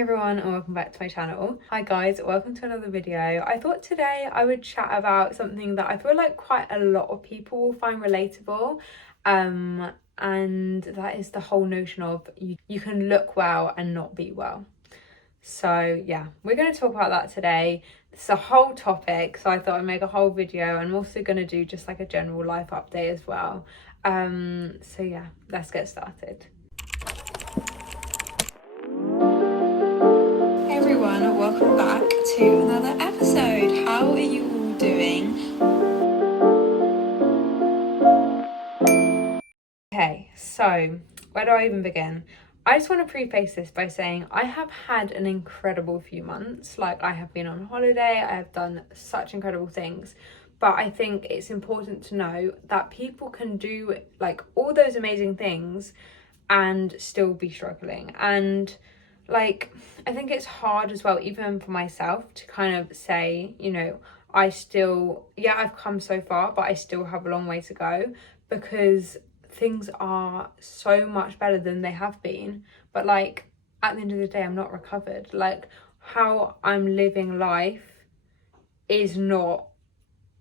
Hey everyone, and welcome back to my channel. Hi guys, welcome to another video. I thought today I would chat about something that I feel like quite a lot of people will find relatable, and that is the whole notion of you can look well and not be well. So yeah, we're going to talk about that today. It's a whole topic, so I thought I'd make a whole video, and I'm also going to do just like a general life update as well. So yeah, let's get started. Hey everyone, welcome back to another episode. How are you all doing? Okay, so where do I even begin? I just want to preface this by saying I have had an incredible few months. Like, I have been on holiday, I have done such incredible things, but I think it's important to know that people can do like all those amazing things and still be struggling. And like, I think it's hard as well, even for myself, to kind of say, I've come so far, but I still have a long way to go, because things are so much better than they have been. But like, at the end of the day, I'm not recovered. Like, how I'm living life is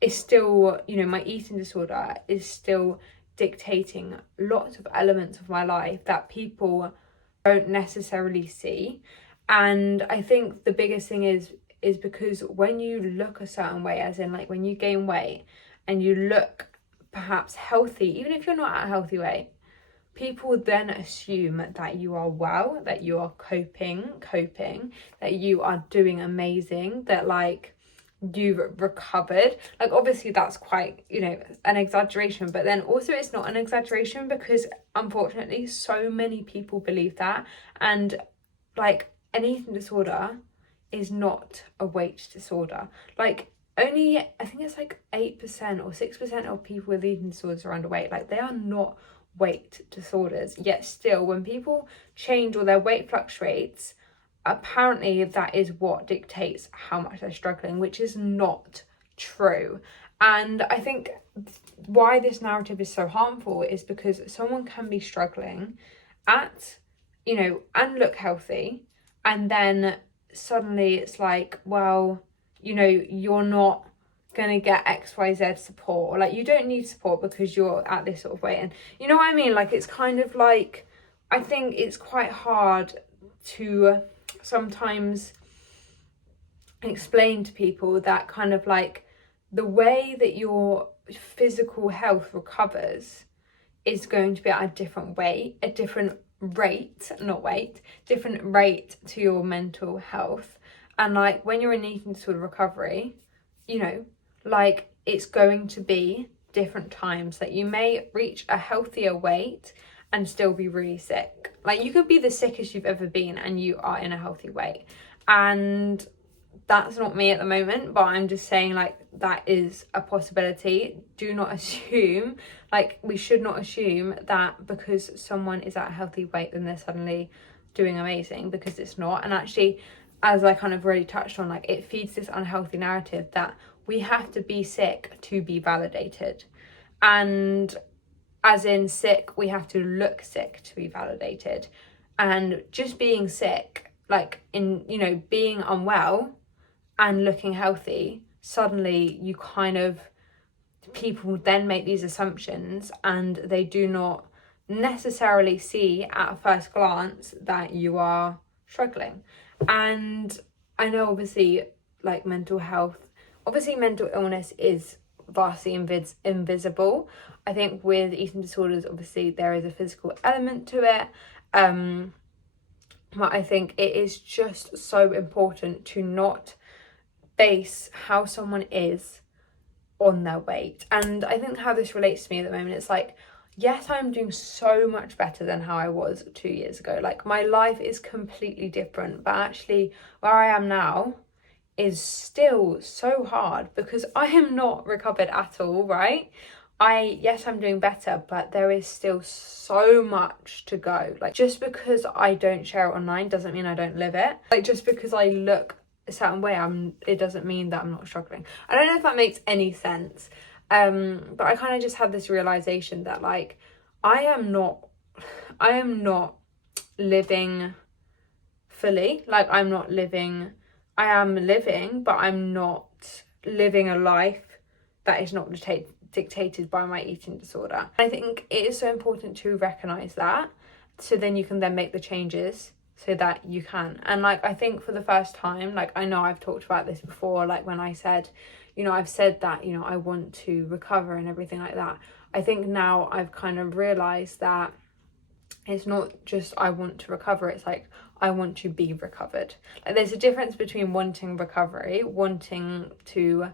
still, my eating disorder is still dictating lots of elements of my life that people don't necessarily see. And I think the biggest thing is because when you look a certain way, as in like when you gain weight and you look perhaps healthy, even if you're not at a healthy weight, people then assume that you are well, that you are coping, that you are doing amazing, that like you've recovered. Like, obviously that's quite, an exaggeration, but then also it's not an exaggeration, because unfortunately so many people believe that. And like, an eating disorder is not a weight disorder. Like, only I think it's like 8% or 6% of people with eating disorders are underweight. Like, they are not weight disorders. Yet still, when people change or their weight fluctuates, apparently that is what dictates how much they're struggling, which is not true. And I think why this narrative is so harmful is because someone can be struggling and look healthy, and then suddenly it's like, well, you're not gonna get XYZ support, or like, you don't need support because you're at this sort of weight. And you know what I mean? Like, it's kind of like, I think it's quite hard to sometimes explain to people that kind of like the way that your physical health recovers is going to be at a different rate to your mental health. And like, when you're in eating disorder recovery, like, it's going to be different times that you may reach a healthier weight and still be really sick. Like, you could be the sickest you've ever been and you are in a healthy weight. And that's not me at the moment, but I'm just saying, like, that is a possibility. Do not assume, like, we should not assume that because someone is at a healthy weight then they're suddenly doing amazing, because it's not. And actually, as I kind of already touched on, like, it feeds this unhealthy narrative that we have to be sick to be validated. And as in sick, we have to look sick to be validated. And just being sick, like, in, being unwell and looking healthy, suddenly people then make these assumptions, and they do not necessarily see at first glance that you are struggling. And I know, obviously, like, mental illness is vastly invisible. I think with eating disorders, obviously there is a physical element to it, but I think it is just so important to not base how someone is on their weight. And I think how this relates to me at the moment, it's like, yes, I'm doing so much better than how I was 2 years ago. Like, my life is completely different, but actually where I am now is still so hard because I am not recovered at all, right? Yes, I'm doing better, but there is still so much to go. Like, just because I don't share it online doesn't mean I don't live it. Like, just because I look a certain way, it doesn't mean that I'm not struggling. I don't know if that makes any sense. But I kind of just had this realization that, like, I am not living fully. Like I am living, but I'm not living a life that is not dictated by my eating disorder. I think it is so important to recognize that, so then you can then make the changes so that you can. And like I think for the first time, like I know I've talked about this before, like when I said, you know, I've said that, you know, I want to recover and everything like that. I think now I've kind of realized that it's not just I want to recover, it's like I want to be recovered. Like there's a difference between wanting recovery, wanting to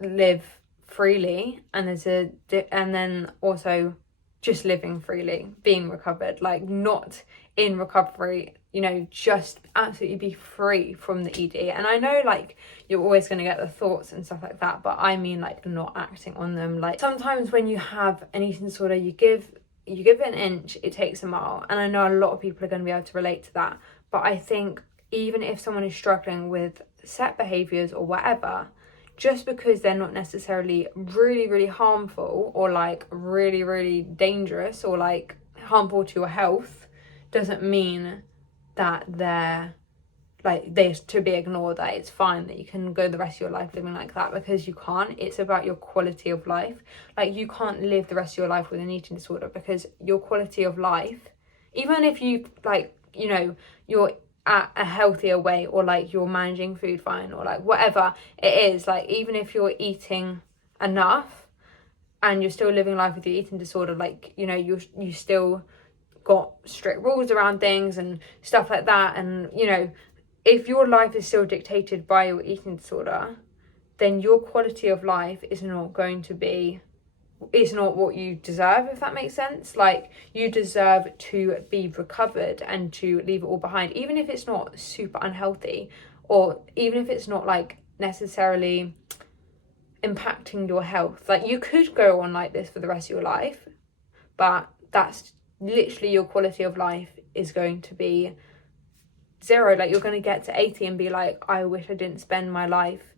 live freely, and and then also just living freely, being recovered. Like not in recovery, you know, just absolutely be free from the ED. And I know like you're always going to get the thoughts and stuff like that, but I mean like not acting on them. Like sometimes when you have an eating disorder, you give it an inch, it takes a mile. And I know a lot of people are going to be able to relate to that, but I think even if someone is struggling with set behaviors or whatever, just because they're not necessarily really, really harmful or like really, really dangerous or like harmful to your health, doesn't mean that they're to be ignored, that it's fine, that you can go the rest of your life living like that, because you can't. It's about your quality of life. Like you can't live the rest of your life with an eating disorder, because your quality of life, even if you like, you know, you're at a healthier weight or like you're managing food fine or like whatever it is, like even if you're eating enough and you're still living life with your eating disorder, like, you know, you still got strict rules around things and stuff like that. And, you know, if your life is still dictated by your eating disorder, then your quality of life is not what you deserve, if that makes sense. Like you deserve to be recovered and to leave it all behind, even if it's not super unhealthy, or even if it's not like necessarily impacting your health. Like you could go on like this for the rest of your life, but that's literally your quality of life is going to be zero. Like you're going to get to 80 and be like, I wish I didn't spend my life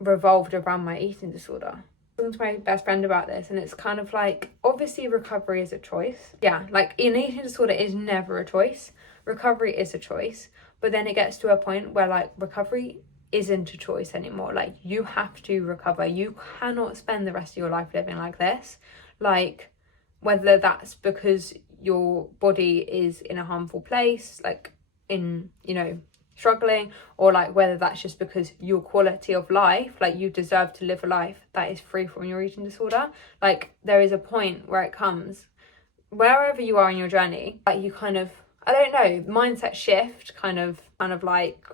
revolved around my eating disorder. Talking to my best friend about this, and it's kind of like, obviously recovery is a choice. Yeah, like an eating disorder is never a choice. Recovery is a choice, but then it gets to a point where like recovery isn't a choice anymore. Like you have to recover. You cannot spend the rest of your life living like this. Like whether that's because your body is in a harmful place, like in, you know, struggling, or like whether that's just because your quality of life, like you deserve to live a life that is free from your eating disorder. Like there is a point where it comes, wherever you are in your journey, like you kind of, I don't know, mindset shift, kind of like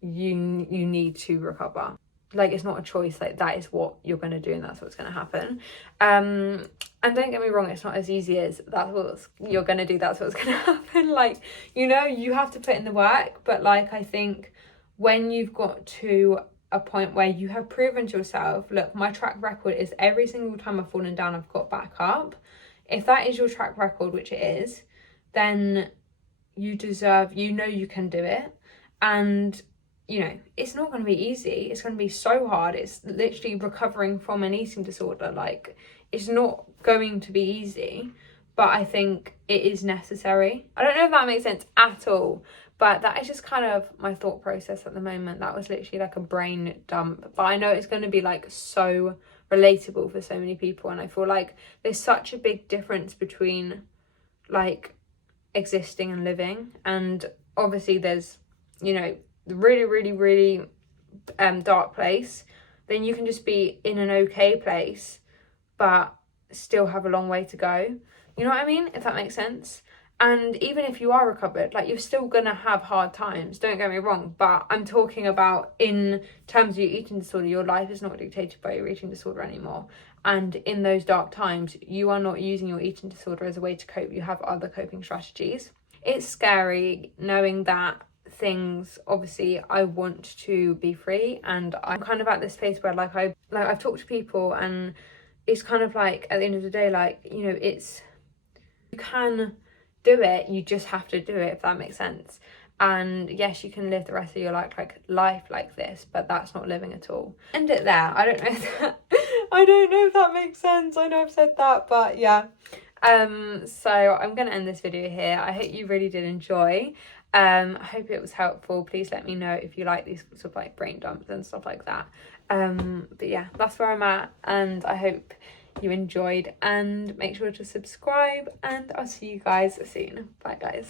you need to recover. Like it's not a choice, like that is what you're going to do and that's what's going to happen. And don't get me wrong, it's not as easy as that's what you're going to do, that's what's going to happen. Like, you know, you have to put in the work, but like I think when you've got to a point where you have proven to yourself, look, my track record is every single time I've fallen down, I've got back up. If that is your track record, which it is, then you deserve, you know, you can do it. And you know, it's not going to be easy. It's going to be so hard. It's literally recovering from an eating disorder. Like, it's not going to be easy, but I think it is necessary. I don't know if that makes sense at all, but that is just kind of my thought process at the moment. That was literally like a brain dump, but I know it's going to be like so relatable for so many people. And I feel like there's such a big difference between like existing and living. And obviously there's, you know, the really, really, really dark place. Then you can just be in an okay place, but still have a long way to go. You know what I mean? If that makes sense. And even if you are recovered, like you're still gonna have hard times, don't get me wrong, but I'm talking about in terms of your eating disorder, your life is not dictated by your eating disorder anymore. And in those dark times, you are not using your eating disorder as a way to cope. You have other coping strategies. It's scary knowing that things, obviously I want to be free, and I'm kind of at this place where I've talked to people, and it's kind of like at the end of the day, like, you know, it's, you can do it, you just have to do it, if that makes sense. And yes, you can live the rest of your life like this, but that's not living at all. End it there. I don't know if that makes sense. I know I've said that, but yeah. So I'm gonna end this video here. I hope you really did enjoy. I hope it was helpful. Please let me know if you like these sort of like brain dumps and stuff like that. But yeah, that's where I'm at, and I hope you enjoyed, and make sure to subscribe, and I'll see you guys soon. Bye guys.